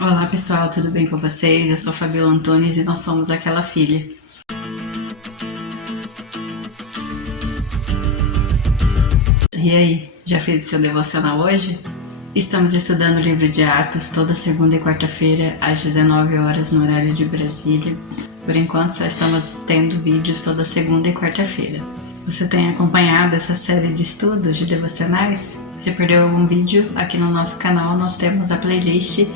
Olá pessoal, tudo bem com vocês? Eu sou Fabiola Antunes e nós somos Aquela Filha. E aí, já fez o seu devocional hoje? Estamos estudando o livro de Atos toda segunda e quarta-feira às 19 horas no horário de Brasília. Por enquanto só estamos tendo vídeos toda segunda e quarta-feira. Você tem acompanhado essa série de estudos de devocionais? Se perdeu algum vídeo, aqui no nosso canal nós temos a playlist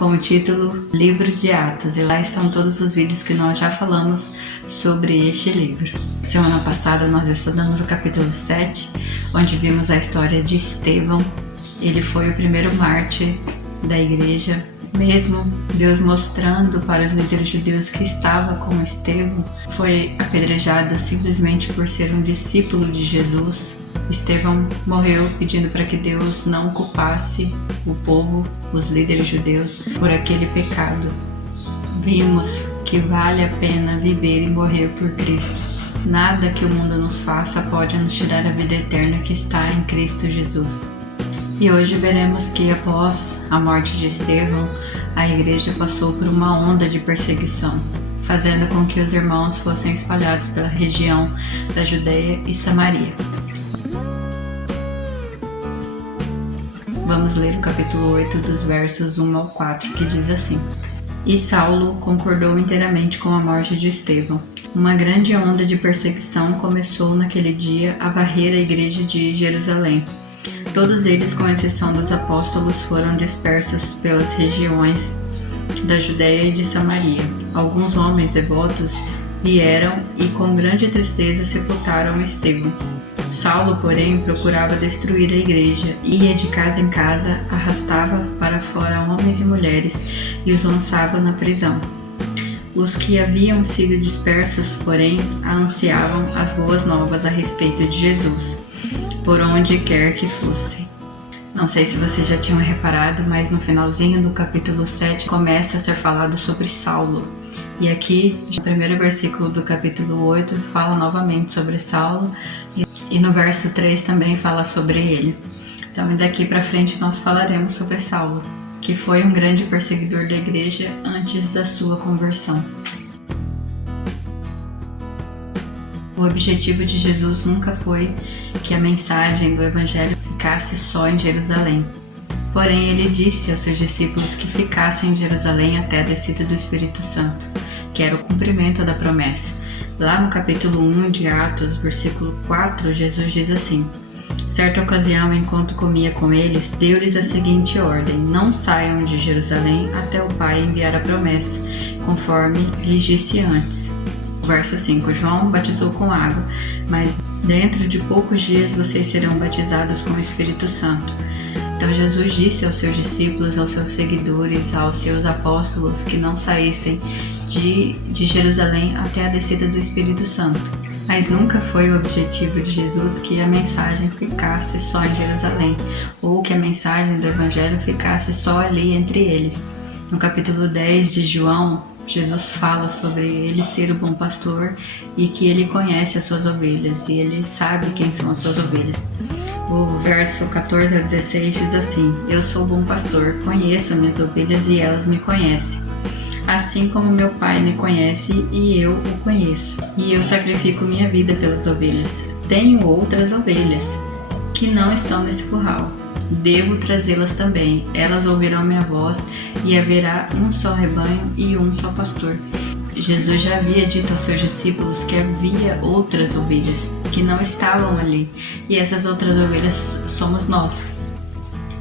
com o título Livro de Atos, e lá estão todos os vídeos que nós já falamos sobre este livro. Semana passada nós estudamos o capítulo 7, onde vimos a história de Estevão. Ele foi o primeiro mártir da igreja. Mesmo Deus mostrando para os líderes judeus que estava com Estevão, foi apedrejado simplesmente por ser um discípulo de Jesus. Estevão morreu pedindo para que Deus não culpasse o povo, os líderes judeus, por aquele pecado. Vimos que vale a pena viver e morrer por Cristo. Nada que o mundo nos faça pode nos tirar a vida eterna que está em Cristo Jesus. E hoje veremos que após a morte de Estevão, a igreja passou por uma onda de perseguição, fazendo com que os irmãos fossem espalhados pela região da Judeia e Samaria. Vamos ler o capítulo 8 dos versos 1 ao 4, que diz assim: E Saulo concordou inteiramente com a morte de Estevão. Uma grande onda de perseguição começou naquele dia a varrer a igreja de Jerusalém. Todos eles, com exceção dos apóstolos, foram dispersos pelas regiões da Judeia e de Samaria. Alguns homens devotos vieram e com grande tristeza sepultaram Estevão. Saulo, porém, procurava destruir a igreja, ia de casa em casa, arrastava para fora homens e mulheres e os lançava na prisão. Os que haviam sido dispersos, porém, anunciavam as boas novas a respeito de Jesus, por onde quer que fosse. Não sei se vocês já tinham reparado, mas no finalzinho do capítulo 7 começa a ser falado sobre Saulo. E aqui, no primeiro versículo do capítulo 8, fala novamente sobre Saulo, e no verso 3 também fala sobre ele. Então, daqui para frente nós falaremos sobre Saulo, que foi um grande perseguidor da igreja antes da sua conversão. O objetivo de Jesus nunca foi que a mensagem do Evangelho ficasse só em Jerusalém. Porém, ele disse aos seus discípulos que ficassem em Jerusalém até a descida do Espírito Santo, que era o cumprimento da promessa. Lá no capítulo 1 de Atos, versículo 4, Jesus diz assim: Certa ocasião, enquanto comia com eles, deu-lhes a seguinte ordem: Não saiam de Jerusalém até o Pai enviar a promessa, conforme lhes disse antes. Verso 5: João batizou com água, mas dentro de poucos dias vocês serão batizados com o Espírito Santo. Então Jesus disse aos seus discípulos, aos seus seguidores, aos seus apóstolos que não saíssem de Jerusalém até a descida do Espírito Santo. Mas nunca foi o objetivo de Jesus que a mensagem ficasse só em Jerusalém, ou que a mensagem do Evangelho ficasse só ali entre eles. No capítulo 10 de João, Jesus fala sobre ele ser o bom pastor e que ele conhece as suas ovelhas e ele sabe quem são as suas ovelhas. O verso 14 a 16 diz assim: Eu sou o bom pastor, conheço minhas ovelhas e elas me conhecem. Assim como meu Pai me conhece e eu o conheço, e eu sacrifico minha vida pelas ovelhas. Tenho outras ovelhas que não estão nesse curral. Devo trazê-las também. Elas ouvirão minha voz e haverá um só rebanho e um só pastor. Jesus já havia dito aos seus discípulos que havia outras ovelhas que não estavam ali, e essas outras ovelhas somos nós.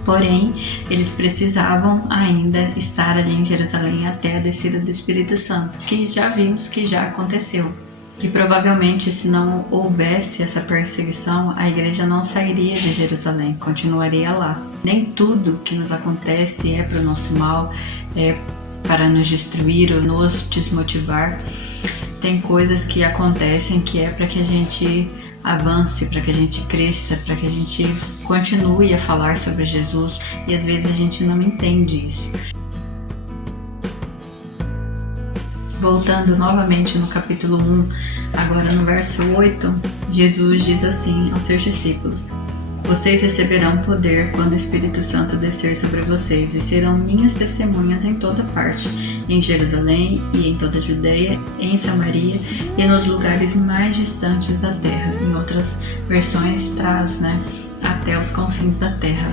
Porém, eles precisavam ainda estar ali em Jerusalém até a descida do Espírito Santo, que já vimos que já aconteceu. E provavelmente, se não houvesse essa perseguição, a igreja não sairia de Jerusalém, continuaria lá. Nem tudo que nos acontece é para o nosso mal, é para nos destruir ou nos desmotivar. Tem coisas que acontecem que é para que a gente avance, para que a gente cresça, para que a gente continue a falar sobre Jesus, e às vezes a gente não entende isso. Voltando novamente no capítulo 1, agora no verso 8, Jesus diz assim aos seus discípulos: Vocês receberão poder quando o Espírito Santo descer sobre vocês e serão minhas testemunhas em toda parte, em Jerusalém e em toda a Judeia, em Samaria e nos lugares mais distantes da terra. Em outras versões traz, até os confins da terra.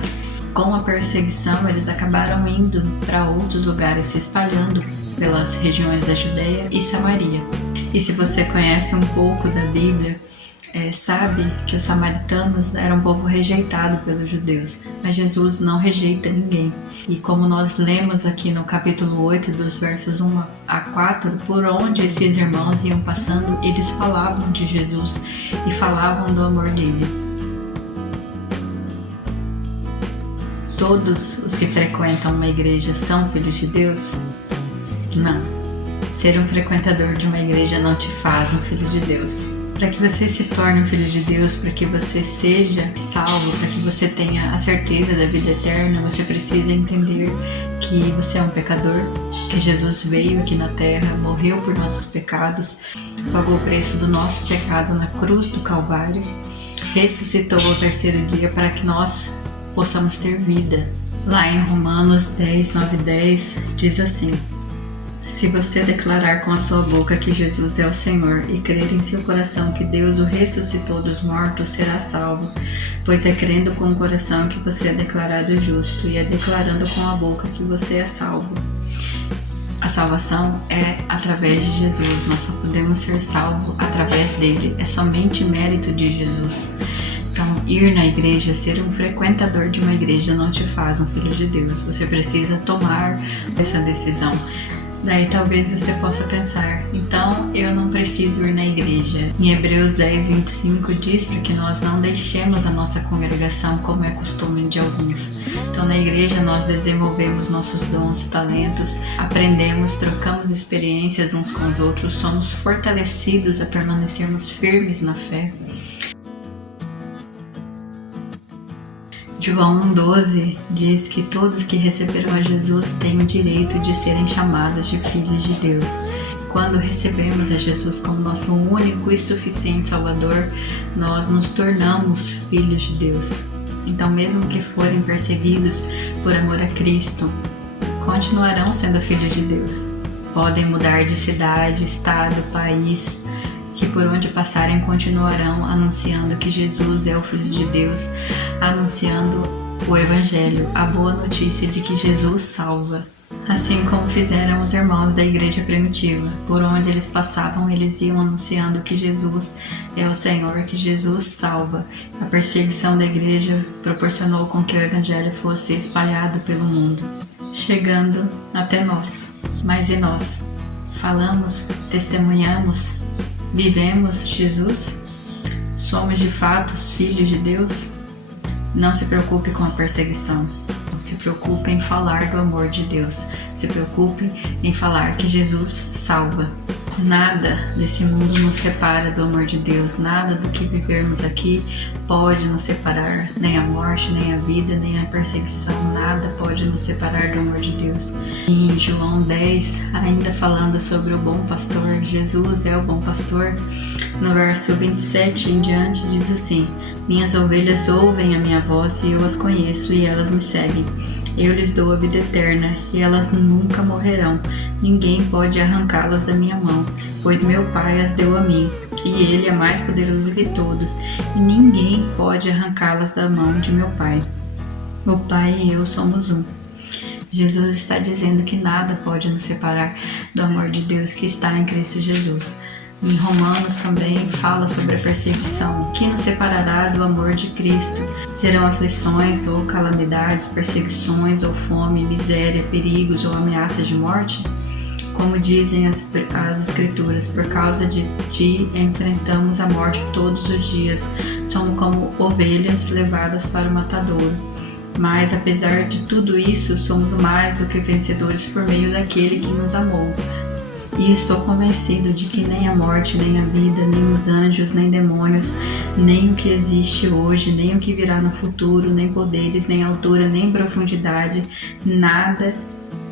Com a perseguição, eles acabaram indo para outros lugares, se espalhando pelas regiões da Judeia e Samaria. E se você conhece um pouco da Bíblia, sabe que os samaritanos eram um povo rejeitado pelos judeus, mas Jesus não rejeita ninguém. E como nós lemos aqui no capítulo 8, dos versos 1 a 4, por onde esses irmãos iam passando, eles falavam de Jesus e falavam do amor dele. Todos os que frequentam uma igreja são filhos de Deus? Não. Ser um frequentador de uma igreja não te faz um filho de Deus. Para que você se torne um filho de Deus, para que você seja salvo, para que você tenha a certeza da vida eterna, você precisa entender que você é um pecador, que Jesus veio aqui na terra, morreu por nossos pecados, pagou o preço do nosso pecado na cruz do Calvário, ressuscitou ao terceiro dia para que nós possamos ter vida. Lá em Romanos 10, 9 e 10 diz assim: se você declarar com a sua boca que Jesus é o Senhor e crer em seu coração que Deus o ressuscitou dos mortos, será salvo, pois é crendo com o coração que você é declarado justo e é declarando com a boca que você é salvo. A salvação é através de Jesus, nós só podemos ser salvos através dele, é somente mérito de Jesus. Então, ir na igreja, ser um frequentador de uma igreja não te faz um filho de Deus, você precisa tomar essa decisão. Daí talvez você possa pensar, então eu não preciso ir na igreja. Em Hebreus 10, 25 diz para que nós não deixemos a nossa congregação como é costume de alguns. Então na igreja nós desenvolvemos nossos dons, talentos, aprendemos, trocamos experiências uns com os outros, somos fortalecidos a permanecermos firmes na fé. João 1,12 diz que todos que receberam a Jesus têm o direito de serem chamados de filhos de Deus. Quando recebemos a Jesus como nosso único e suficiente Salvador, nós nos tornamos filhos de Deus. Então, mesmo que forem perseguidos por amor a Cristo, continuarão sendo filhos de Deus. Podem mudar de cidade, estado, país, que por onde passarem continuarão anunciando que Jesus é o Filho de Deus, anunciando o Evangelho, a boa notícia de que Jesus salva. Assim como fizeram os irmãos da igreja primitiva, por onde eles passavam, eles iam anunciando que Jesus é o Senhor, que Jesus salva. A perseguição da igreja proporcionou com que o Evangelho fosse espalhado pelo mundo, chegando até nós. Mas e nós? Falamos, testemunhamos, vivemos Jesus? Somos de fato os filhos de Deus? Não se preocupe com a perseguição. Se preocupe em falar do amor de Deus. Se preocupe em falar que Jesus salva. Nada desse mundo nos separa do amor de Deus. Nada do que vivermos aqui pode nos separar. Nem a morte, nem a vida, nem a perseguição. Nada pode nos separar do amor de Deus. E em João 10, ainda falando sobre o bom pastor, Jesus é o bom pastor. No verso 27 em diante diz assim: minhas ovelhas ouvem a minha voz e eu as conheço e elas me seguem. Eu lhes dou a vida eterna e elas nunca morrerão. Ninguém pode arrancá-las da minha mão, pois meu Pai as deu a mim, e Ele é mais poderoso que todos, e ninguém pode arrancá-las da mão de meu Pai. O Pai e eu somos um. Jesus está dizendo que nada pode nos separar do amor de Deus que está em Cristo Jesus. Em Romanos também fala sobre a perseguição. O que nos separará do amor de Cristo? Serão aflições ou calamidades, perseguições ou fome, miséria, perigos ou ameaças de morte? Como dizem as Escrituras, por causa de ti enfrentamos a morte todos os dias. Somos como ovelhas levadas para o matadouro. Mas apesar de tudo isso, somos mais do que vencedores por meio daquele que nos amou. E estou convencido de que nem a morte, nem a vida, nem os anjos, nem demônios, nem o que existe hoje, nem o que virá no futuro, nem poderes, nem altura, nem profundidade, nada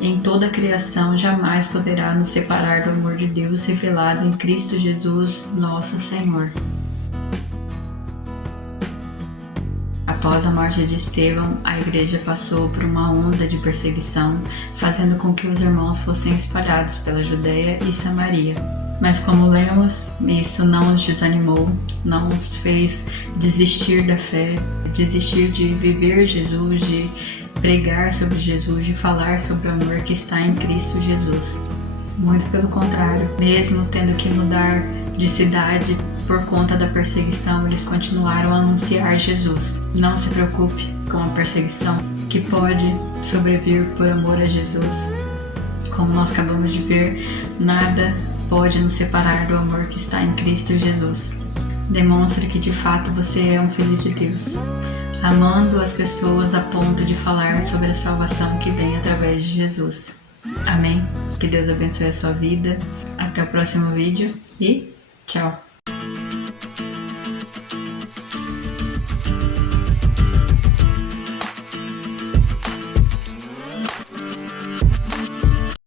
em toda a criação jamais poderá nos separar do amor de Deus revelado em Cristo Jesus, nosso Senhor. Após a morte de Estevão, a igreja passou por uma onda de perseguição, fazendo com que os irmãos fossem espalhados pela Judeia e Samaria. Mas como lemos, isso não os desanimou, não os fez desistir da fé, desistir de viver Jesus, de pregar sobre Jesus, de falar sobre o amor que está em Cristo Jesus. Muito pelo contrário, mesmo tendo que mudar de cidade por conta da perseguição, eles continuaram a anunciar Jesus. Não se preocupe com a perseguição que pode sobrevir por amor a Jesus. Como nós acabamos de ver, nada pode nos separar do amor que está em Cristo Jesus. Demonstre que de fato você é um filho de Deus, amando as pessoas a ponto de falar sobre a salvação que vem através de Jesus. Amém? Que Deus abençoe a sua vida. Até o próximo vídeo e tchau!